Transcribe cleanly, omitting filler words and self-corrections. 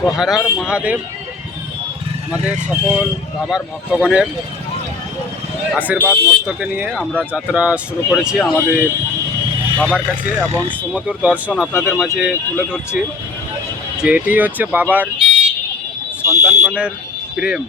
তো হর হর মহাদেব। আমাদের সকল বাবার ভক্তগণের আশীর্বাদ মস্তকে নিয়ে আমরা যাত্রা শুরু করেছি আমাদের বাবার কাছে, এবং সমুদ্র দর্শন আপনাদের মাঝে তুলে ধরছি যে এটি হচ্ছে বাবার সন্তানগণের প্রেম।